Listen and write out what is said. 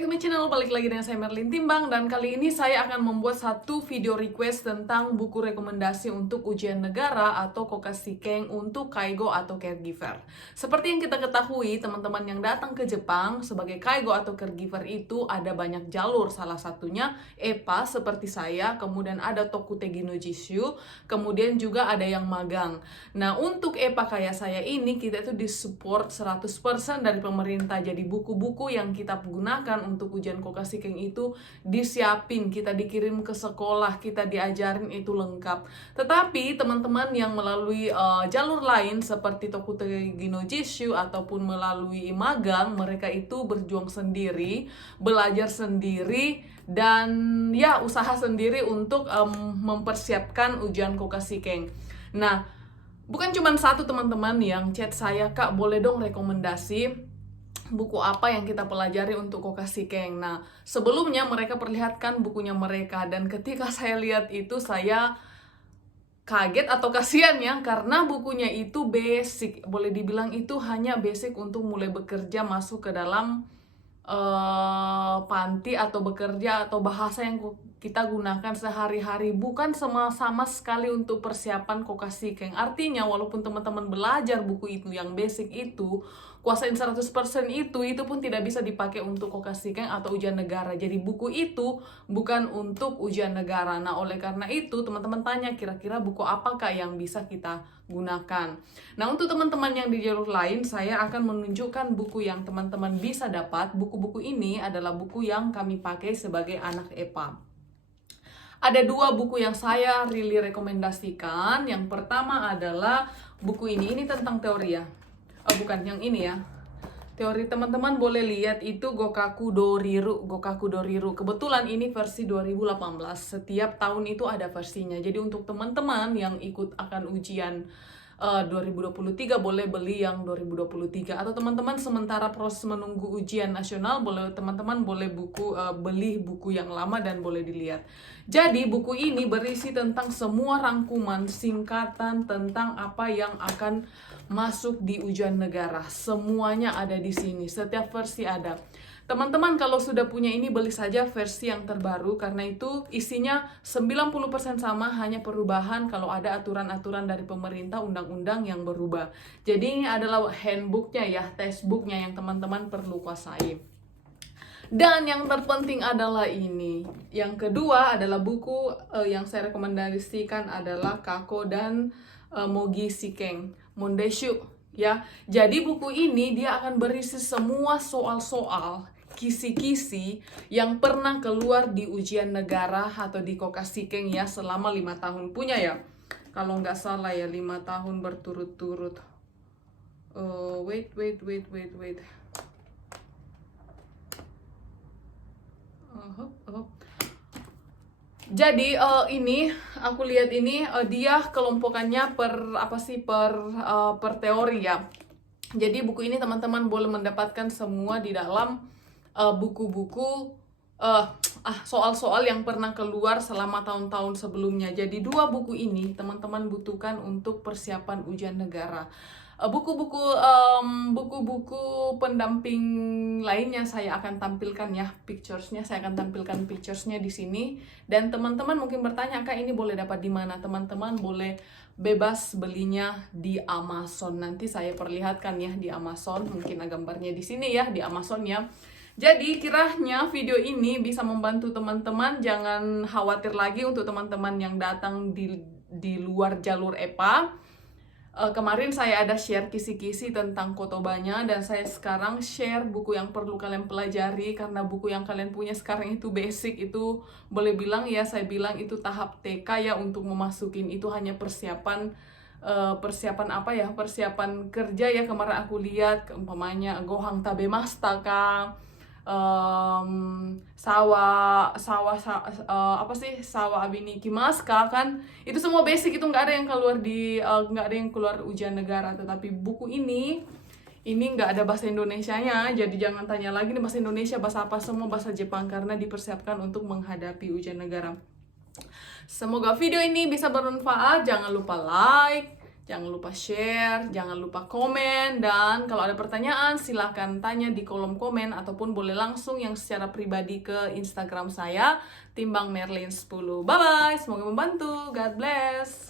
back to my channel, balik lagi dengan saya Merlin Timbang. Dan kali ini saya akan membuat satu video request tentang buku rekomendasi untuk ujian negara atau Kokasikeng untuk Kaigo atau caregiver. Seperti yang kita ketahui, teman-teman yang datang ke Jepang sebagai Kaigo atau caregiver itu ada banyak jalur. Salah satunya EPA seperti saya, kemudian ada Tokutegi no Jishu, kemudian juga ada yang magang. Nah, untuk EPA kayak saya ini, kita itu disupport 100% dari pemerintah. Jadi buku-buku yang kita gunakan untuk ujian Kokasikeng itu disiapin, kita dikirim ke sekolah, kita diajarin itu lengkap. Tetapi teman-teman yang melalui jalur lain seperti Tokutegi no Jishu ataupun melalui magang, mereka itu berjuang sendiri, belajar sendiri, dan ya usaha sendiri untuk mempersiapkan ujian Kokasikeng. Nah, bukan cuma satu teman-teman yang chat saya, Kak boleh dong rekomendasi buku apa yang kita pelajari untuk Kokasikeng. Nah, sebelumnya mereka perlihatkan bukunya mereka, dan ketika saya lihat itu saya kaget atau kasihan ya, karena bukunya itu basic, boleh dibilang itu hanya basic untuk mulai bekerja masuk ke dalam panti atau bekerja atau bahasa yang kita gunakan sehari-hari, bukan sama sekali untuk persiapan Kokasikeng. Artinya walaupun teman-teman belajar buku itu yang basic itu, kuasain 100% itu pun tidak bisa dipakai untuk Kokasikeng atau ujian negara. Jadi buku itu bukan untuk ujian negara. Nah, oleh karena itu teman-teman tanya kira-kira buku apakah yang bisa kita gunakan. Nah, untuk teman-teman yang di jalur lain, saya akan menunjukkan buku yang teman-teman bisa dapat. Buku-buku ini adalah buku yang kami pakai sebagai anak EPA. Ada dua buku yang saya really rekomendasikan. Yang pertama adalah buku ini tentang teori ya. Oh, bukan yang ini ya. Teori teman-teman boleh lihat itu Gokaku do Riru. Kebetulan ini versi 2018. Setiap tahun itu ada versinya. Jadi untuk teman-teman yang ikut akan ujian 2023 boleh beli yang 2023, atau teman-teman sementara proses menunggu ujian nasional teman-teman boleh beli buku yang lama dan boleh dilihat. Jadi buku ini berisi tentang semua rangkuman singkatan tentang apa yang akan masuk di ujian negara. Semuanya ada di sini, setiap versi ada. Teman-teman kalau sudah punya ini, beli saja versi yang terbaru, karena itu isinya 90% sama, hanya perubahan kalau ada aturan-aturan dari pemerintah, undang-undang yang berubah. Jadi ini adalah handbooknya ya, textbooknya yang teman-teman perlu kuasai. Dan yang terpenting adalah ini. Yang kedua adalah buku yang saya rekomendasikan adalah Kako dan Mogi Sikeng, Mondeshu ya. Jadi buku ini dia akan berisi semua soal-soal, kisi-kisi yang pernah keluar di ujian negara atau di Kokasikeng ya selama 5 tahun punya ya. Kalau nggak salah ya 5 tahun berturut-turut. Wait. Jadi ini aku lihat ini dia kelompokannya per teori ya. Jadi buku ini teman-teman boleh mendapatkan semua di dalam buku-buku soal-soal yang pernah keluar selama tahun-tahun sebelumnya. Jadi dua buku ini teman-teman butuhkan untuk persiapan ujian negara. Buku-buku pendamping lainnya saya akan tampilkan ya pictures-nya. Saya akan tampilkan pictures-nya di sini. Dan teman-teman mungkin bertanya, Kak ini boleh dapat di mana? Teman-teman boleh bebas belinya di Amazon. Nanti saya perlihatkan ya di Amazon. Mungkin gambarnya di sini ya di Amazon ya. Jadi kiranya video ini bisa membantu teman-teman. Jangan khawatir lagi untuk teman-teman yang datang di luar jalur EPA. Kemarin saya ada share kisi-kisi tentang kotobanya, dan saya sekarang share buku yang perlu kalian pelajari, karena buku yang kalian punya sekarang itu basic, itu boleh bilang ya, saya bilang itu tahap TK ya, untuk memasukin itu hanya persiapan apa ya, persiapan kerja ya. Kemarin aku lihat umpamanya Gohang Tabemasta kah, sawa abini kimaska kan, itu semua basic, itu nggak ada yang keluar ujian negara. Tetapi buku ini nggak ada bahasa Indonesianya, jadi jangan tanya lagi nih bahasa Indonesia, bahasa apa, semua bahasa Jepang, karena dipersiapkan untuk menghadapi ujian negara. Semoga video ini bisa bermanfaat. Jangan lupa like, Jangan lupa share, jangan lupa komen, dan kalau ada pertanyaan silahkan tanya di kolom komen ataupun boleh langsung yang secara pribadi ke Instagram saya, Timbang Merlin 10. Bye-bye, semoga membantu. God bless.